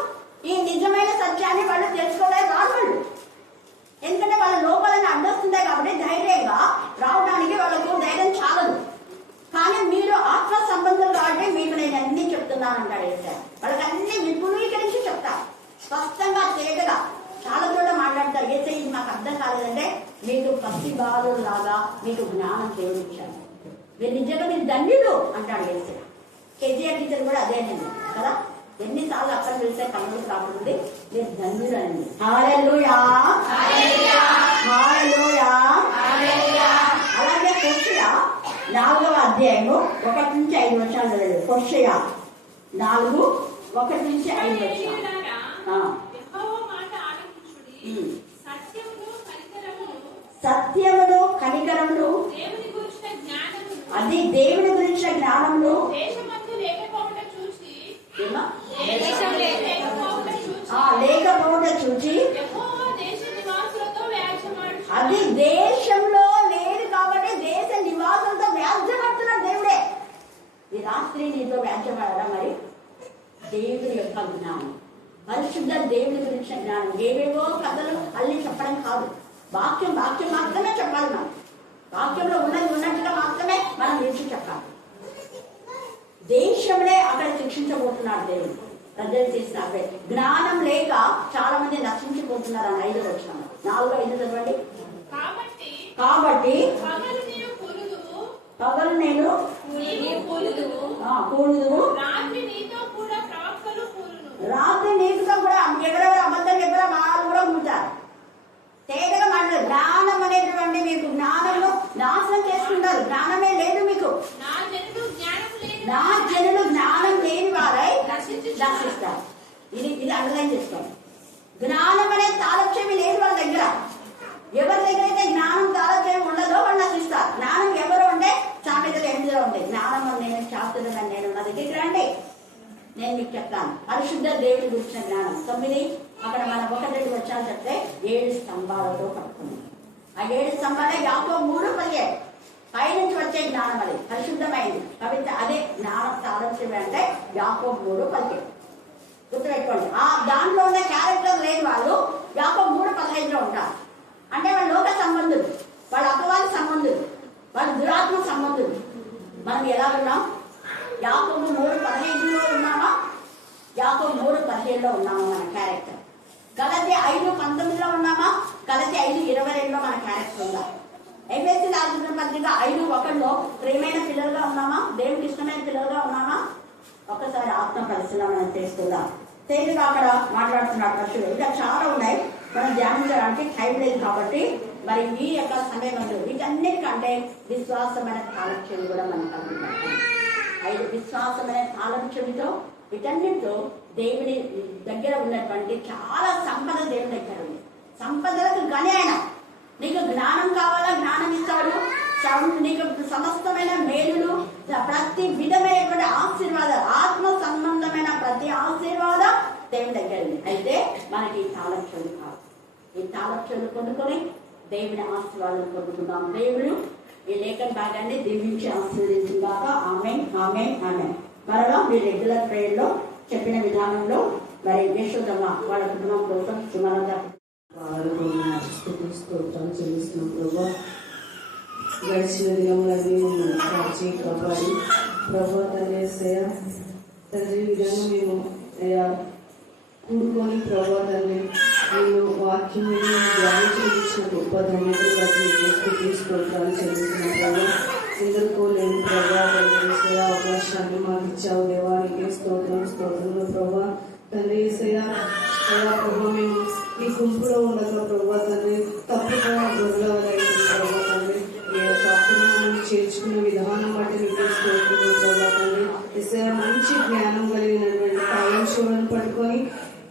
ఈ నిజమైన సత్యాన్ని వాళ్ళు తెలుసుకోలేదు వాళ్ళు. ఎందుకంటే వాళ్ళ లోపాలని అడ్డొస్తుంటాయి కాబట్టి ధైర్యంగా రావడానికి వాళ్ళకు ధైర్యం చాలదు. కానీ మీరు ఆత్మ సంబంధం కాబట్టి మీకు నేను అన్ని చెప్తున్నాను అంటాడు ఏసారు. వాళ్ళకి అన్ని విపులీకరించి చెప్తారు, స్పష్టంగా తేటగా. చాలా చోట్ల మాట్లాడతారు, ఏసే ఇది మాకు అర్థం కాలేదంటే మీకు పసి బాలులాగా మీకు జ్ఞానం చేయించాను, మీరు నిజంగా మీరు ధన్యుడు అంటాడు ఏసే. కేజీఆర్ టీచర్ కూడా అదేనండి కదా, ఎన్నిసార్లు అక్కడ వెళ్తే కన్నులు రాకుండా మీరు ధన్యుడు అనండి. హల్లెలూయా హల్లెలూయా. అలాగే హోషేయ 4వ అధ్యాయము 1-5 హోషేయ 4:1-5. సత్యమును కనికరమును అది దేవుని గురించిన జ్ఞానమును లేకపోవట చూచి అది దేశంలో లేదు కాబట్టి దేశ నివాసులతో వ్యాజ్యపడుతున్నాడు దేవుడే. ఈ రాత్రి నీతో వ్యాజ్యపడాలా? మరి దేవుని యొక్క జ్ఞానం, పరిశుద్ధ దేవుని గురించిన జ్ఞానం. ఏవేవో కథలు అల్లి చెప్పడం కాదు, వాక్యం మాత్రమే చెప్పాలి. మనం వాక్యంలో ఉన్నట్టుగా మాత్రమే మనం విడిచి చెప్పాలి. దేశంలో అక్కడ శిక్షించబోతున్నాడు దేవుడు ప్రజలు చేసిన జ్ఞానం లేక చాలా మంది నశించిపోతున్నారు అని 5వ వచనం. 4-5 చదవండి. కాబట్టి పగలు నేను కూలుదు, రాత్రి నీకుతో కూడా ఎవరెవరు అబద్ధం చెప్పారో వాళ్ళు కూడా ఉంటారు. తేటగా మాట్లాడు. జ్ఞానం అనేటువంటి మీకు జ్ఞానంలో నాశనం చేసుకుంటారు. జ్ఞానమే లేదు మీకు. నా జనులు జ్ఞానం లేని వారై నశిస్తారు. ఇది అండర్లైన్ చేసుకోండి. జ్ఞానం అనే తాలక్ష్యమి లేదు వాళ్ళ దగ్గర. ఎవరి దగ్గర అయితే జ్ఞానం తాలక్ష్యం ఉండదో వాళ్ళు నశిస్తారు. జ్ఞానం ఎవరు అంటే సామెతలు 8లో ఉంటాయి. జ్ఞానం నేను శాస్త్రం నేను నా దగ్గరికి రండి, నేను మీకు చెప్తాను. పరిశుద్ధ దేవుని గురించిన జ్ఞానం. 9 అక్కడ మనం 1-2 వచ్చాను చెప్తే 7 స్తంభాలతో కట్టుకున్నాం. ఆ 7 స్తంభాలే యాకోబు 3:17 పైనుంచి వచ్చే జ్ఞానం. అది పరిశుద్ధమైంది కాబట్టి అదే జ్ఞానం సాధించే అంటే యాకోబు 3:17 గుర్తుపెట్టుకోండి. ఆ దాంట్లో ఉన్న క్యారెక్టర్ లేని వాళ్ళు యాకోబు 3:15 ఉంటారు. అంటే వాళ్ళు లోక సంబంధులు, వాళ్ళు అపవాది సంబంధులు, వాళ్ళు దురాత్మ సంబంధులు. మనం ఎలా ఉన్నాం? యాకోబు 3:15లో ఉన్నామా? యాకోబు 3:17లో ఉన్నామా మన క్యారెక్టర్? గలతీ 5:19లో ఉన్నామా? గలతీ 5:22లో మన క్యారెక్టర్ ఉందా? ఎఫెసీ రాసిన పత్రిక 5:1లో ప్రియమైన పిల్లలుగా ఉన్నామా? దేవునికి ఇష్టమైన పిల్లలుగా ఉన్నామా? ఒక్కసారి ఆత్మ పరిశీలన చేసుకుందాం. తేలిగా అక్కడ మాట్లాడుతున్నారు పశువులు. ఇంకా చాలా ఉన్నాయి, మనం ధ్యానించడానికి టైం లేదు కాబట్టి మరి ఈ యొక్క సమయంలో వీటన్నిటికంటే విశ్వాసమైన తాళక్షలు కూడా మనకు అందుతాయి. 5 విశ్వాసమైన తాళక్షమితో వీటన్నిటితో దేవుని దగ్గర ఉన్నటువంటి చాలా సంపద దేవుని దగ్గర ఉంది. సంపదలకు గని ఆయన. నీకు జ్ఞానం కావాలా? జ్ఞానం ఇస్తాడు. నీకు సమస్తమైన మేలులు, ప్రతి విధమైనటువంటి ఆశీర్వాదం, ఆత్మ సంబంధమైన ప్రతి ఆశీర్వాదం దేవుని దగ్గర ఉంది. అయితే మనకి ఈ తాళక్షలు కాదు. ఈ తాళక్షలు కొనుక్కొని దేవుని ఆశీర్వాదం పొందుకుందాం. దేవుడు ఈ లేఖన భాగాన్ని దీవించి ఆశీర్వదించుగాక. ఆమేన్ ఆమేన్ ఆమేన్. మరలా మీ రెగ్యులర్ ప్రేయర్ లో చెప్పిన విధానంలో మరి యశోదమ్మ వాళ్ళ కుటుంబం కోసం సుమలత చెల్లిస్తున్నాం. ప్రభా గడిచిన దినములన్నీ కాచి కాపాడి ప్రభా తండ్రి విధంగా మేము అయ్యా కూడుకొని ప్రభా తండ్రి నేను వాక్యం ధ్యానించిన గొప్ప ధన్యతలు బట్టి తీసుకుంటాను చెల్లిస్తున్నాం. ప్రభా ఎదుర్కోలేని ప్రభా తండ్రి అవకాశాన్ని మాకు ఇచ్చావు. దేవానికి స్తోత్రం ప్రభా తండ్రి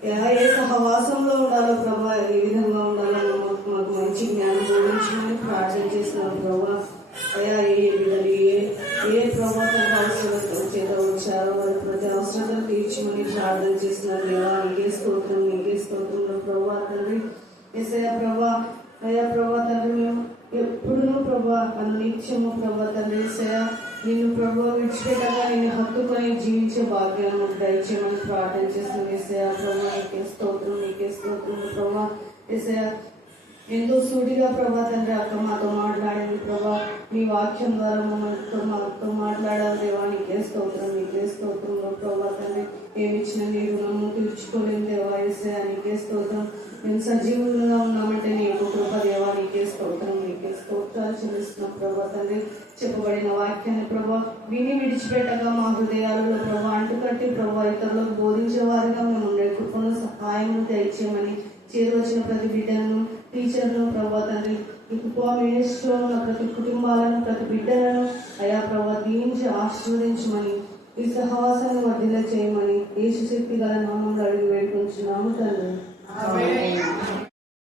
ఏ సహవాసంలో ఉండాలో ప్రభా, ఏ విధంగా ఉండాలో మాకు మంచి జ్ఞానం బోధించమని ప్రార్థన చేస్తున్నాం ప్రభా. అయ్యా ఏ ప్రభావం అవసరం చేత వచ్చారో వారి ప్రతి అవసరాలను తీర్చమని ప్రార్థన చేస్తున్నారు దేవా. నీకే స్తోత్రం ప్రభా తండ్రి. ఏసయ్యా ప్రభా, అయ్యా ప్రభా తండ్రి, మేము ఎప్పుడూ ప్రభా నిత్యము ప్రభా తండ్రి ఏసయ్యా నిన్ను ప్రభా విడిచిపెట్టగా నిన్ను హత్తుకొని జీవించే భాగ్యాన్ని దయచేయమని ప్రార్థన చేస్తున్నాం ఏసయ్యా ప్రభా. నీకే స్తోత్రం ప్రభా. ఏసయ్యా ఎంతో సూటిగా ప్రభా తండ్రి అక్క మాతో మాట్లాడింది ప్రభా. నీ వాక్యం ద్వారా మాతో మాట్లాడాలి దేవా. నీకే స్తోత్రం ప్రభా తండ్రి. ఏమిచ్చిన నీ రుణము తీర్చుకోలేము దేవా యేసయ్యా. నీకే స్తోత్రం. మేము సజీవులుగా ఉన్నామంటే నీ యొక్క కృప దేవా. నీకే స్తోత్రాలు చెల్లిస్తున్నాం ప్రభా తండ్రి. చెప్పబడిన వాక్యాన్ని ప్రభా విని విడిచిపెట్టగా మా హృదయాలలో ప్రభా అంటుకట్టి ప్రభా ఇతరులకు బోధించే వారిగా మేము ఉండే కృపను సహాయం దయచేయమని చేరవచ్చిన ప్రతి బిడ్డలను టీచర్లను ప్రభా తండ్రి మినిస్ట్రీలో ఉన్న ప్రతి కుటుంబాలను ప్రతి బిడ్డలను అయా ప్రభా దీవించి ఆశీర్వదించమని ఈ సహవాసాన్ని వర్ధిల్ల చేయమని యేసు శక్తి గల నామంలో అడిగి వేడుకుంటున్నాము తండ్రి.